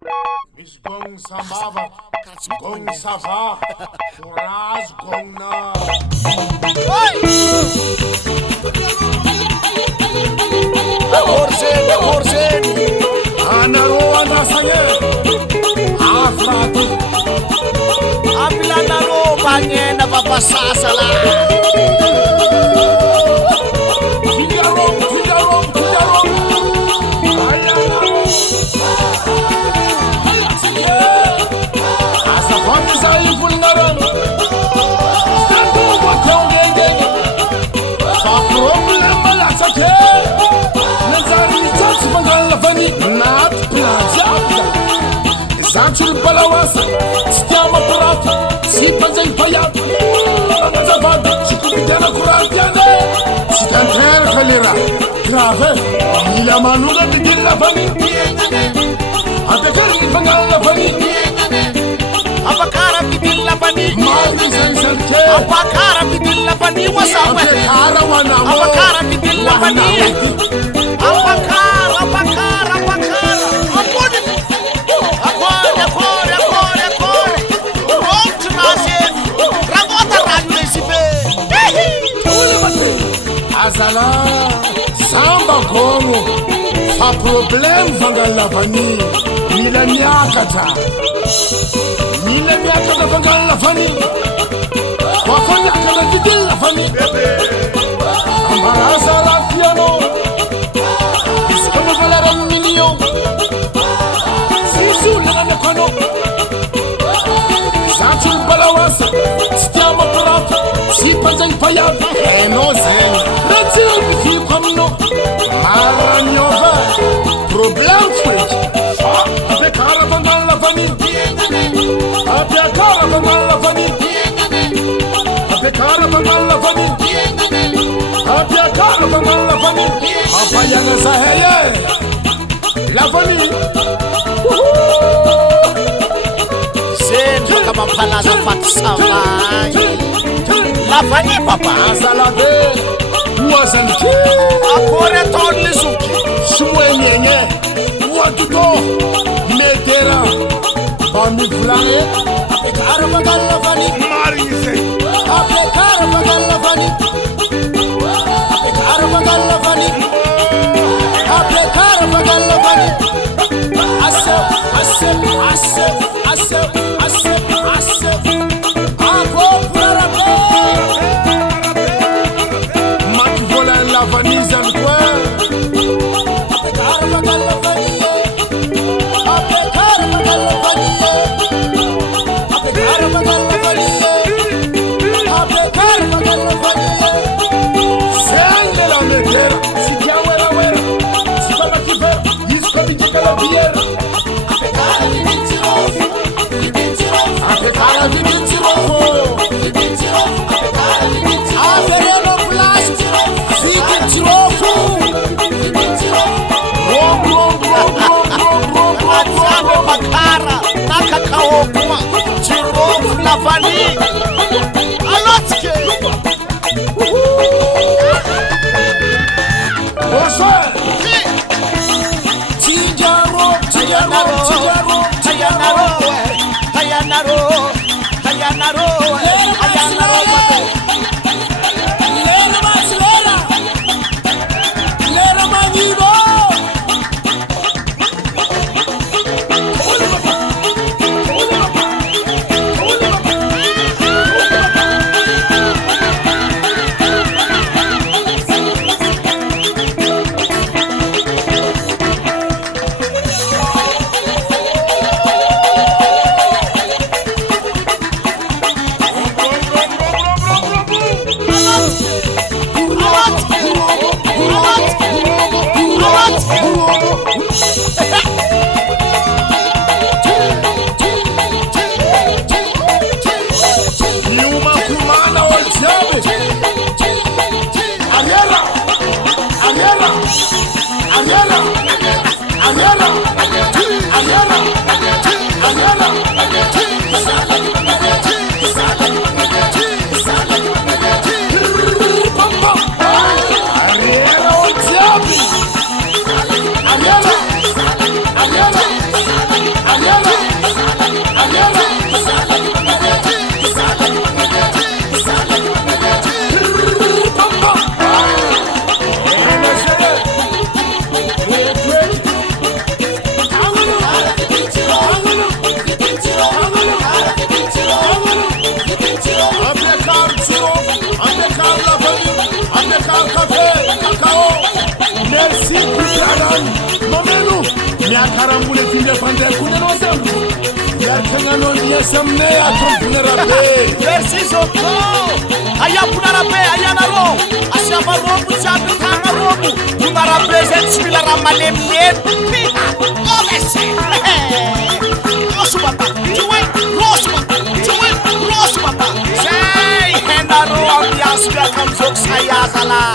Misy gong sambava, gong sava, courage gong na. Akorseny, anaro andrasagny, afraty. Ampilanaro magnena papasasala. Zantsy balawasa, tsy tia mampiraty, tsy panjay payaty. Azavady, tsy kompitena koraty any, tsy tanteraka le raha. Grave, mila manonga ny dily lavany. Ampiakary ny fangalana lavany. Apakara pidily lavany. Marina zay ke. Apakara pidily lavany wasawe. Apakara wanamo. Apakara pidily lavany. Apakara. Amoni. Akore. Rontu nase. Rangota ranyu esibe. Azala, samba gono. Fa problem fangalana lavany. Mila miakatra. Mila miakatra fangalana lavany. Wafanyakatra didily lavany. Ambaraza raha piano. Iskama valera million. Sisulana mekono. Zantsy balawasa, tsy tia mampiraty, tsy panjay payaty. Hainao zay, raha tsy miviko aminao. Mara miova, problem feky. Ampiakara fangalana lavany. Ampiakara fangalana lavany. Ampiakara fangalana lavany. Ampiakara fangalana lavany. Ampahagna zahay lavany. Zendro ka mampalaza fatisavany. Lavany papa. Azalabe, oazany ke. Akory ataony le zoky. Simoenyegne, oatuto, medera. Bami vulane, Apekara fangalana lavany. marigny zay. Apekara fangalana lavany. Apekara fangalana lavany. Apekara fangalana lavany. Asep. Ako purarabe. Maki vola lavany zany koa. Apekara fangalana lavany. Apekara fangalana lavany. Apekara fangalana lavany. Apekara fangalana lavany. Senge la medera, si dia wera. Si baba kivera, isko bijika la biera. Apekara vivitirofu. Apekara vivitirofu. Apekara vivitirofu. Avereno plastic. Vivitirofu. Atsave pakara. Nakakaokuma. Jirofu lavani. Alotike. Bonsoir. Tijaro. Lera mangibo. Yuma kumana olchabe. Mamani, Mamelu, Miakarambule Tinja Pande Kunerosem, Yakangano Yesamne, Atompunerabe. Merci Soko. Aya punarabe, aya naro. Asiapa robu, chapi tanga robu. Punarabe zetswila ramale mien. Pina, obese. Rosubata, tuwe, rosubata, tuwe, rosubata. Say, henaro ambiasga kamzok sayazala.